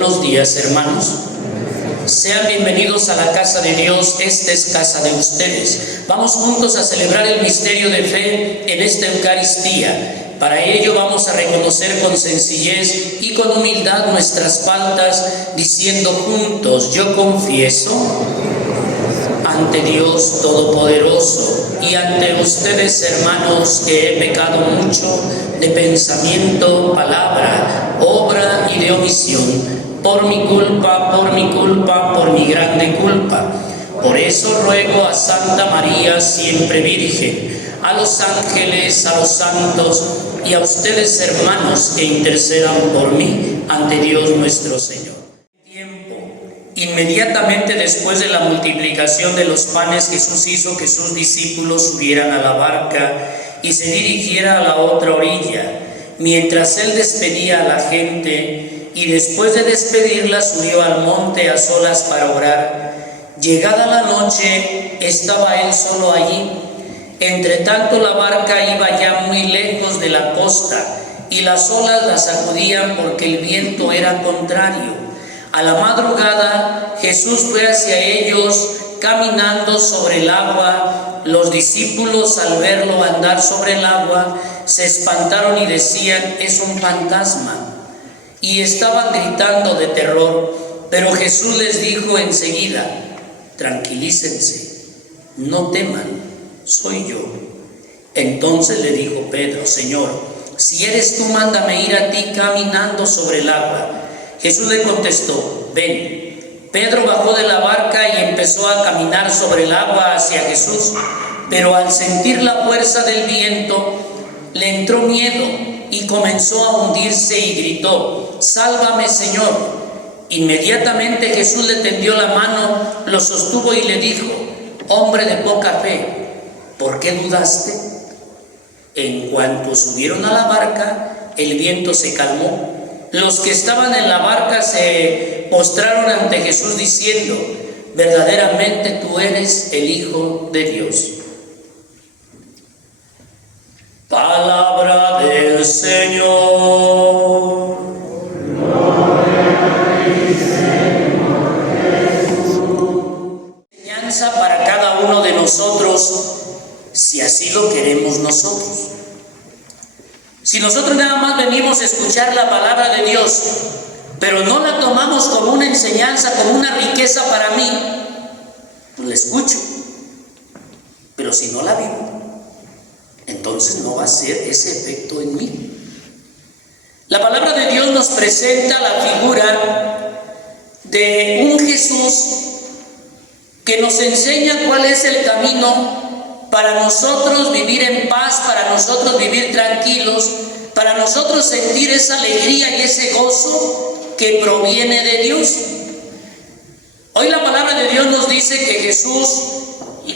Buenos días, hermanos. Sean bienvenidos a la casa de Dios. Esta es casa de ustedes. Vamos juntos a celebrar el misterio de fe en esta Eucaristía. Para ello vamos a reconocer con sencillez y con humildad nuestras faltas, diciendo juntos: yo confieso ante Dios Todopoderoso y ante ustedes, hermanos, que he pecado mucho de pensamiento, palabra, obra y de omisión, por mi culpa, por mi grande culpa. Por eso ruego a Santa María, siempre Virgen, a los ángeles, a los santos y a ustedes, hermanos, que intercedan por mí ante Dios nuestro Señor. Inmediatamente después de la multiplicación de los panes, Jesús hizo que sus discípulos subieran a la barca y se dirigiera a la otra orilla, mientras él despedía a la gente, y después de despedirla subió al monte a solas para orar. Llegada la noche, estaba él solo allí. Entre tanto la barca iba ya muy lejos de la costa, y las olas la sacudían porque el viento era contrario. A la madrugada Jesús fue hacia ellos caminando sobre el agua. Los discípulos, al verlo andar sobre el agua, se espantaron y decían: es un fantasma, y estaban gritando de terror. Pero Jesús les dijo enseguida: tranquilícense, no teman, soy yo. Entonces le dijo Pedro: Señor, si eres tú, mándame ir a ti caminando sobre el agua. Jesús le contestó: ven. Pedro bajó de la barca y empezó a caminar sobre el agua hacia Jesús, pero al sentir la fuerza del viento le entró miedo y comenzó a hundirse y gritó: sálvame, Señor. Inmediatamente Jesús le tendió la mano, lo sostuvo y le dijo: hombre de poca fe, ¿por qué dudaste? En cuanto subieron a la barca, el viento se calmó. Los que estaban en la barca se postraron ante Jesús diciendo: verdaderamente tú eres el Hijo de Dios. Palabra del Señor. Enseñanza para cada uno de nosotros, si así lo queremos nosotros. Si nosotros nada más venimos a escuchar la palabra de Dios, pero no la tomamos como una enseñanza, como una riqueza para mí, pues la escucho. Pero si no la vivo, entonces no va a ser ese efecto en mí. La palabra de Dios nos presenta la figura de un Jesús que nos enseña cuál es el camino para nosotros vivir en paz, para nosotros vivir tranquilos, para nosotros sentir esa alegría y ese gozo que proviene de Dios. Hoy la palabra de Dios nos dice que Jesús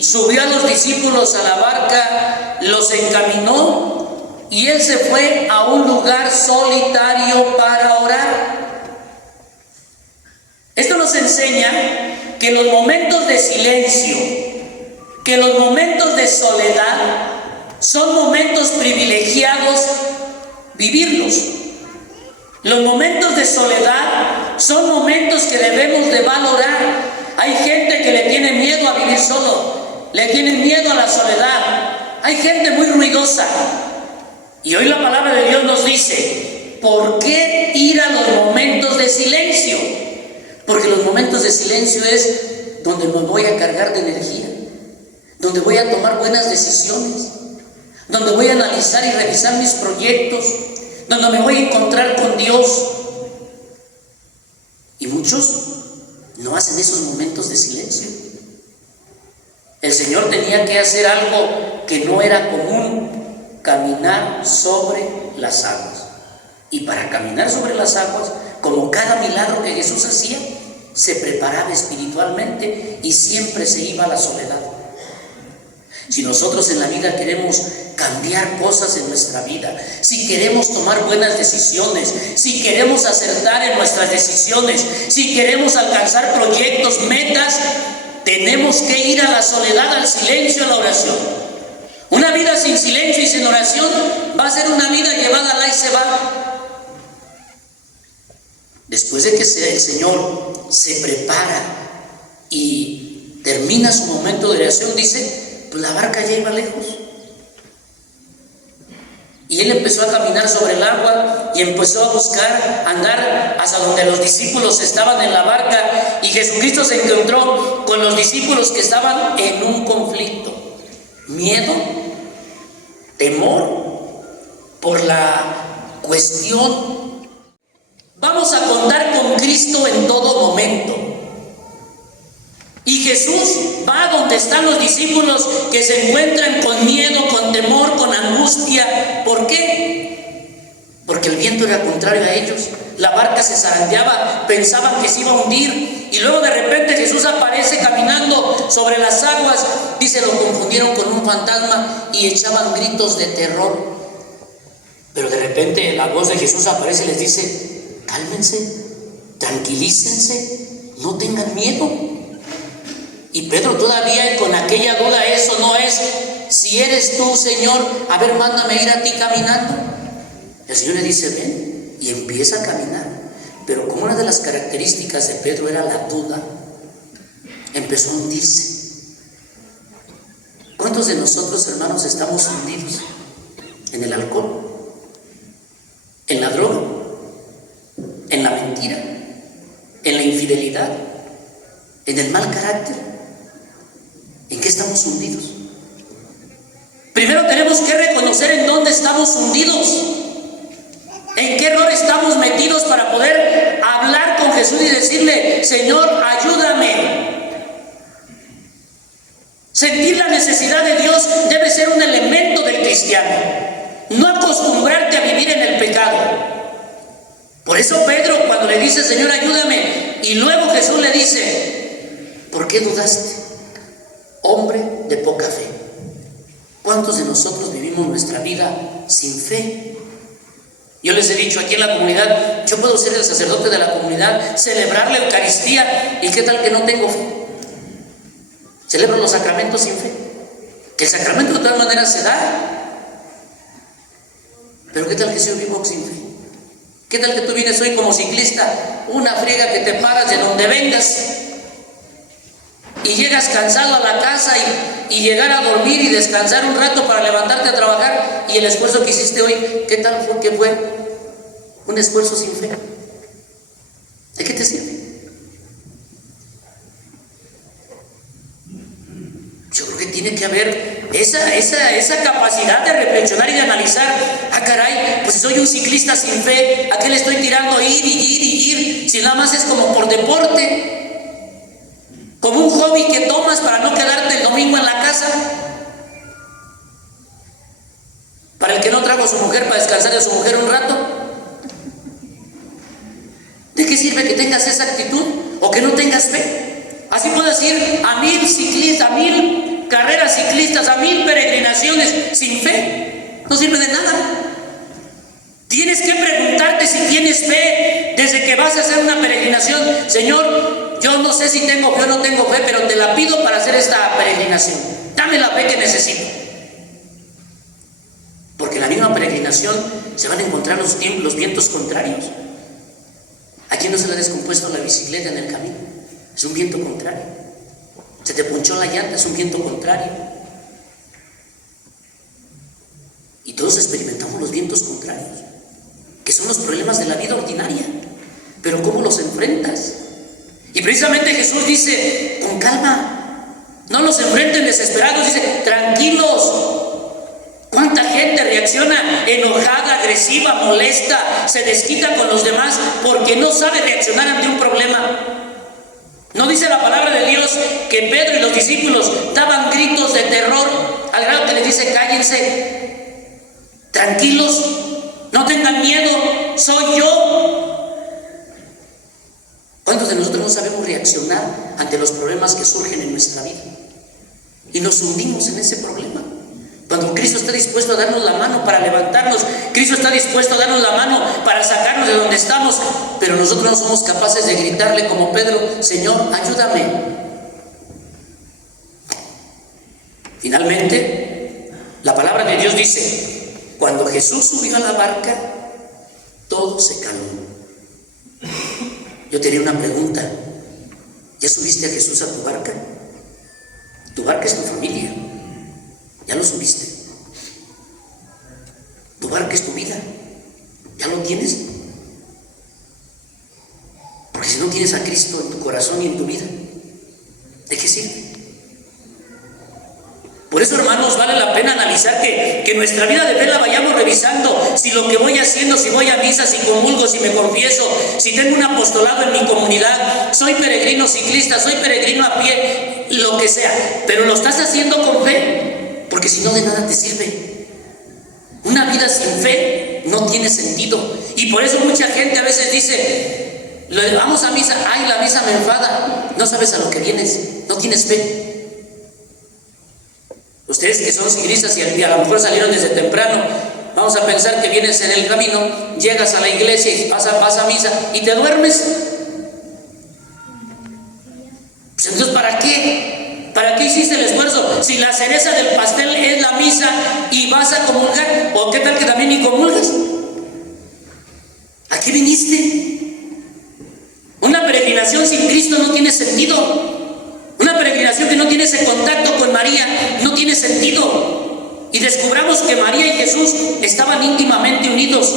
subió a los discípulos a la barca, los encaminó y él se fue a un lugar solitario para orar. Esto nos enseña que los momentos de silencio, que los momentos de soledad son momentos privilegiados vivirlos. Los momentos de soledad son momentos que debemos de valorar. Hay gente que le tiene miedo a vivir solo, le tiene miedo a la soledad. Hay gente muy ruidosa. Y hoy la palabra de Dios nos dice: ¿por qué ir a los momentos de silencio? Porque los momentos de silencio es donde me voy a cargar de energía, donde voy a tomar buenas decisiones, donde voy a analizar y revisar mis proyectos, donde me voy a encontrar con Dios. Y muchos no hacen esos momentos de silencio. El Señor tenía que hacer algo que no era común: caminar sobre las aguas. Y para caminar sobre las aguas, como cada milagro que Jesús hacía, se preparaba espiritualmente y siempre se iba a la soledad. Si nosotros en la vida queremos cambiar cosas en nuestra vida, si queremos tomar buenas decisiones, si queremos acertar en nuestras decisiones, si queremos alcanzar proyectos, metas, tenemos que ir a la soledad, al silencio, a la oración. Una vida sin silencio y sin oración va a ser una vida llevada al ahí se va. Después de que el Señor se prepara y termina su momento de oración, dice, pues la barca ya iba lejos. Y él empezó a caminar sobre el agua y empezó a buscar, andar hasta donde los discípulos estaban en la barca. Y Jesucristo se encontró con los discípulos que estaban en un conflicto. Miedo, temor por la cuestión. Vamos a contar con Cristo en todo momento. Y Jesús va donde están los discípulos que se encuentran con miedo, con temor, con angustia. ¿Por qué? Porque el viento era contrario a ellos. La barca se zarandeaba, pensaban que se iba a hundir. Y luego de repente Jesús aparece caminando sobre las aguas. Dice, lo confundieron con un fantasma y echaban gritos de terror. Pero de repente la voz de Jesús aparece y les dice, cálmense, tranquilícense, no tengan miedo. Y Pedro todavía con aquella duda, eso no es, si eres tú, Señor, a ver, mándame ir a ti caminando. El Señor le dice, ven, y empieza a caminar. Pero como una de las características de Pedro era la duda, empezó a hundirse. ¿Cuántos de nosotros, hermanos, estamos hundidos? ¿En el alcohol? ¿En la droga? ¿En la mentira? ¿En la infidelidad? ¿En el mal carácter? ¿En qué estamos hundidos? Primero tenemos que reconocer en dónde estamos hundidos, en qué error estamos metidos para poder hablar con Jesús y decirle, Señor, ayúdame. Sentir la necesidad de Dios debe ser un elemento del cristiano, no acostumbrarte a vivir en el pecado. Por eso Pedro, cuando le dice, Señor, ayúdame, y luego Jesús le dice, ¿por qué dudaste? Hombre de poca fe. ¿Cuántos de nosotros vivimos nuestra vida sin fe? Yo les he dicho aquí en la comunidad, yo puedo ser el sacerdote de la comunidad, celebrar la Eucaristía, ¿y qué tal que no tengo fe? Celebro los sacramentos sin fe. Que el sacramento de todas maneras se da. Pero ¿qué tal que yo vivo sin fe? ¿Qué tal que tú vienes hoy como ciclista, una friega que te paras de donde vengas? Y llegas cansado a la casa y llegar a dormir y descansar un rato para levantarte a trabajar, y el esfuerzo que hiciste hoy, ¿qué tal fue? ¿Qué fue? Un esfuerzo sin fe. ¿De qué te sirve? Yo creo que tiene que haber esa capacidad de reflexionar y de analizar. Ah, caray, pues si soy un ciclista sin fe, ¿a qué le estoy tirando ir? Si nada más es como por deporte. Como un hobby que tomas para no quedarte el domingo en la casa. Para el que no trajo a su mujer para descansar de su mujer un rato. ¿De qué sirve que tengas esa actitud o que no tengas fe? Así puedes ir a 1000 ciclistas, a 1000 carreras ciclistas, a 1000 peregrinaciones sin fe. No sirve de nada. Tienes que preguntarte si tienes fe desde que vas a hacer una peregrinación. Señor, yo no sé si tengo fe o no tengo fe, pero te la pido para hacer esta peregrinación. Dame la fe que necesito. Porque en la misma peregrinación se van a encontrar los vientos contrarios. ¿A quién no se le ha descompuesto la bicicleta en el camino? Es un viento contrario. Se te ponchó la llanta, es un viento contrario. Y todos experimentamos los vientos contrarios, que son los problemas de la vida ordinaria. Pero ¿cómo los enfrentas? Y precisamente Jesús dice, con calma, no los enfrenten desesperados, dice, tranquilos. ¿Cuánta gente reacciona enojada, agresiva, molesta, se desquita con los demás porque no sabe reaccionar ante un problema? ¿No dice la palabra de Dios que Pedro y los discípulos daban gritos de terror al grado que les dice, cállense, tranquilos, no tengan miedo, soy yo? ¿Cuántos de nosotros no sabemos reaccionar ante los problemas que surgen en nuestra vida? Y nos hundimos en ese problema. Cuando Cristo está dispuesto a darnos la mano para levantarnos, Cristo está dispuesto a darnos la mano para sacarnos de donde estamos, pero nosotros no somos capaces de gritarle como Pedro, Señor, ayúdame. Finalmente, la palabra de Dios dice, cuando Jesús subió a la barca, todo se calmó. Yo te haría una pregunta. ¿Ya subiste a Jesús a tu barca? Tu barca es tu familia. ¿Ya lo subiste? Tu barca es tu vida. ¿Ya lo tienes? Porque si no tienes a Cristo en tu corazón y en tu vida, ¿de qué sirve? Por eso, hermanos, vale la pena analizar que nuestra vida de fe la vayamos revisando. Si lo que voy haciendo, si voy a misa, si comulgo, si me confieso, si tengo un apostolado en mi comunidad, soy peregrino ciclista, soy peregrino a pie, lo que sea, pero lo estás haciendo con fe, porque si no, de nada te sirve. Una vida sin fe no tiene sentido. Y por eso mucha gente a veces dice: vamos a misa, ay, la misa me enfada. No sabes a lo que vienes, no tienes fe. Ustedes que son ciclistas y a lo mejor salieron desde temprano, vamos a pensar que vienes en el camino, llegas a la iglesia y vas a misa y te duermes. Pues entonces, ¿para qué? ¿Para qué hiciste el esfuerzo? Si la cereza del pastel es la misa y vas a comulgar, ¿o qué tal que también ni comulgas? ¿A qué viniste? Una peregrinación sin Cristo no tiene sentido. Una peregrinación que no tiene ese contacto con María no tiene sentido. Y descubramos que María y Jesús estaban íntimamente unidos.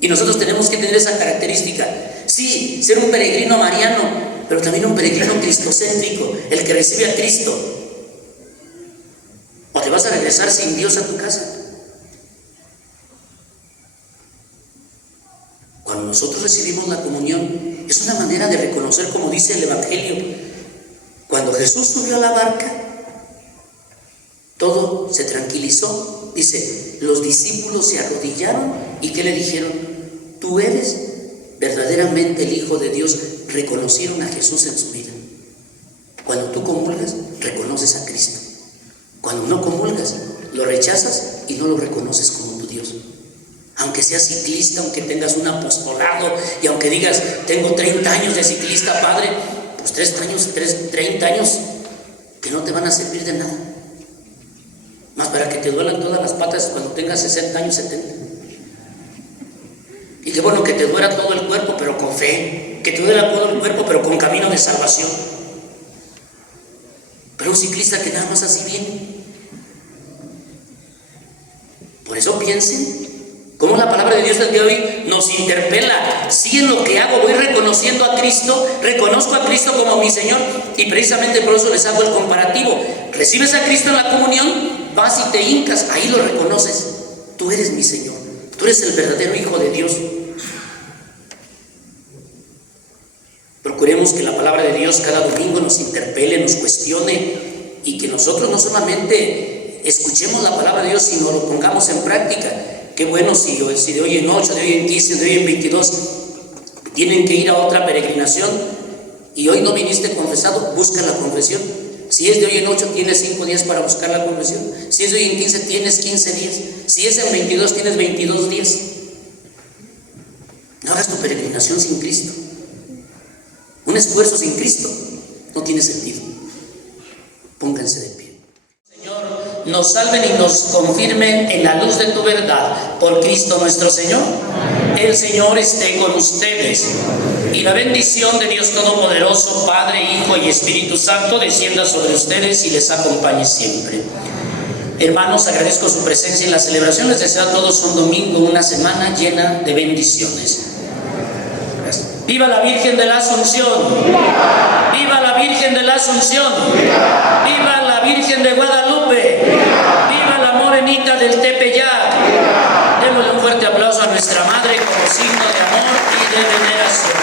Y nosotros tenemos que tener esa característica. Sí, ser un peregrino mariano, pero también un peregrino cristocéntrico, el que recibe a Cristo. ¿O te vas a regresar sin Dios a tu casa? Cuando nosotros recibimos la comunión, es una manera de reconocer, como dice el Evangelio, cuando Jesús subió a la barca, todo se tranquilizó. Dice, los discípulos se arrodillaron y ¿qué le dijeron? Tú eres verdaderamente el Hijo de Dios. Reconocieron a Jesús en su vida. Cuando tú comulgas, reconoces a Cristo. Cuando no comulgas, lo rechazas y no lo reconoces como tu Dios. Aunque seas ciclista, aunque tengas un apostolado y aunque digas, tengo 30 años de ciclista, padre, pues 30 años que no te van a servir de nada. Más para que te duelan todas las patas cuando tengas 60 años, 70. Y qué bueno que te duela todo el cuerpo, pero con fe. Que te duela todo el cuerpo, pero con camino de salvación. Pero un ciclista que nada más así viene. Por eso piensen cómo la palabra de Dios del día de hoy nos interpela. Si en lo que hago voy reconociendo a Cristo, reconozco a Cristo como mi Señor, y precisamente por eso les hago el comparativo. Recibes a Cristo en la comunión, vas y te hincas, ahí lo reconoces. Tú eres mi Señor, tú eres el verdadero Hijo de Dios. Procuremos que la palabra de Dios cada domingo nos interpele, nos cuestione, y que nosotros no solamente escuchemos la palabra de Dios, sino lo pongamos en práctica. Qué bueno si de hoy en 8, de hoy en 15, de hoy en 22 tienen que ir a otra peregrinación y hoy no viniste confesado, busca la confesión. Si es de hoy en 8, tienes 5 días para buscar la confesión. Si es de hoy en 15, tienes 15 días. Si es en 22, tienes 22 días. No hagas tu peregrinación sin Cristo. Un esfuerzo sin Cristo no tiene sentido. Pónganse de pie. Señor, nos salven y nos confirmen en la luz de tu verdad, por Cristo nuestro Señor. El Señor esté con ustedes, y la bendición de Dios Todopoderoso, Padre, Hijo y Espíritu Santo, descienda sobre ustedes y les acompañe siempre. Hermanos, agradezco su presencia en la celebración. Les deseo a todos un domingo, una semana llena de bendiciones. Gracias. ¡Viva la Virgen de la Asunción! ¡Viva la Virgen de la Asunción! ¡Viva la Virgen de Guadalupe! ¡Viva la Morenita del Tepeyac! Démosle un fuerte aplauso a nuestra Madre como signo de amor y de veneración.